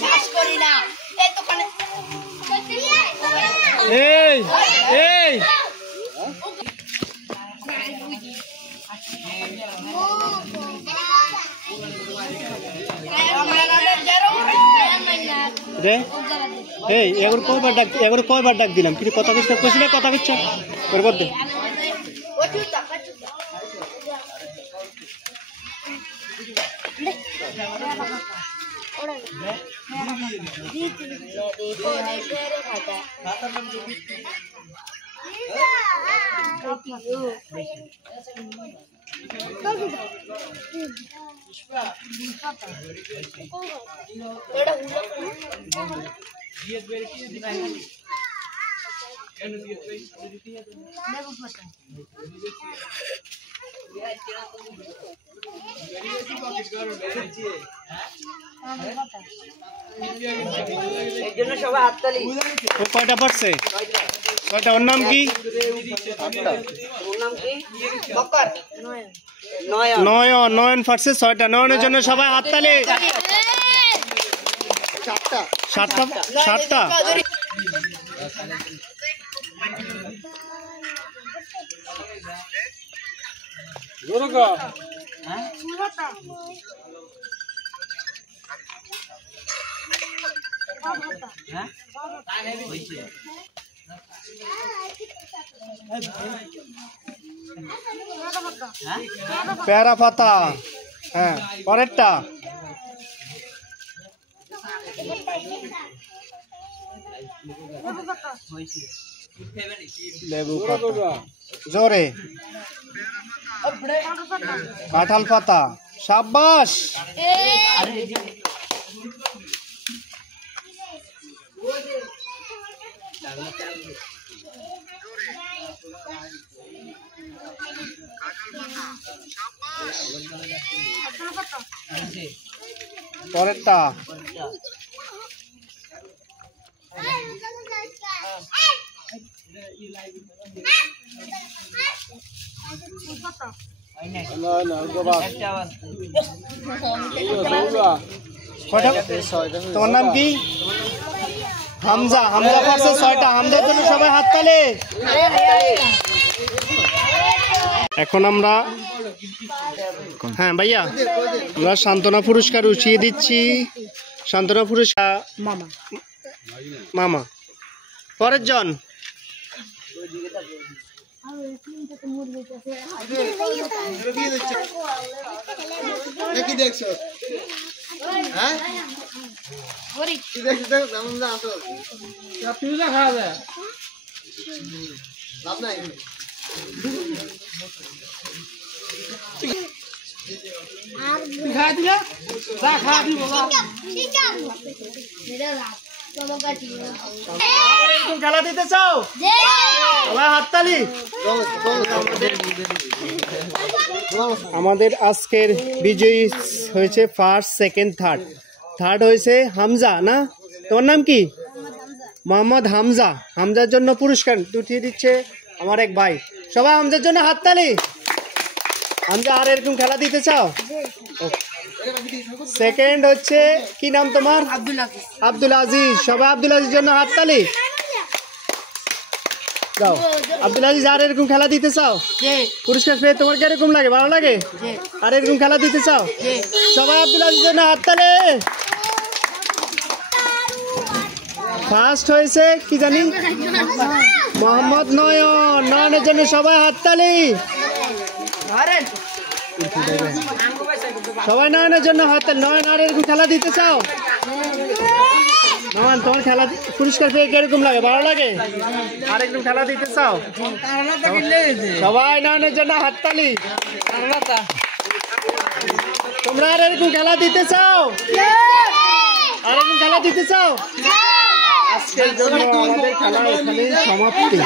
শ্বাস করি না এই দোকানে এই এই রে এই এগুলো কয়বার ডাক দিলাম কিন্তু কথা কিছু কইছিস না কথা কিছু করে বল দে কয়টা পড়ছে কয়টা ওর নাম কি নয়ন পারছে 6টা নয়নের জন্য সবাই হাততালি সাতটা পেয়ারা পাতা হ্যাঁ পরেরটা লেবু পাতা জোরে কাঁঠাল পাতা সাবাস পরেরটা তোমার নাম কি হামজা হামজা পাশে 6টা হামজার জন্য সবাই হাততালি এখন আমরা হ্যাঁ ভাইয়া আমরা সান্ত্বনা পুরস্কার উঠিয়ে দিচ্ছি সান্ত্বনা পুরস্কার মামা পরের জন খেলা দিতে চাও হাততালি আমাদের আজকের বিজয়ী হয়েছে ফার্স্ট সেকেন্ড থার্ড হয়েছে হামজা না তোমার নাম কি মোহাম্মদ হামজা হামজার জন্য পুরস্কার উঠিয়ে দিচ্ছে আমার এক ভাই সবাই হামজার জন্য হাততালি হামজা আর এরকম খেলা দিতে চাও সেকেন্ড হচ্ছে কি নাম তোমার আব্দুল আজিজ সবাই আব্দুল আজিজ জন্য হাততালি যাও আব্দুল আজিজ আর এরকম খেলা দিতে চাও পুরস্কার পেয়ে তোমার কি এরকম লাগে ভালো লাগে আর এরকম খেলা দিতে চাও সবাই আব্দুল আজিজ জন্য হাততালি ফার্স্ট হয়েছে কি জানি মোহাম্মদ নয়নের জন্য সবাই হাততালি সবাই নয়নের জন্য হাততালি নয়ন আর এরকম খেলা দিতে চাও নয়ন তোমার খেলা পুরস্কার পেয়ে কিরকম লাগে ভালো লাগে আর একটু খেলা দিতে চাও সবাই নয়নের জন্য হাততালি তোমরা আর এরকম খেলা দিতে চাও আর এরকম খেলা দিতে চাও আজকের জন্য আমাদের খেলা এখানে সমাপ্তি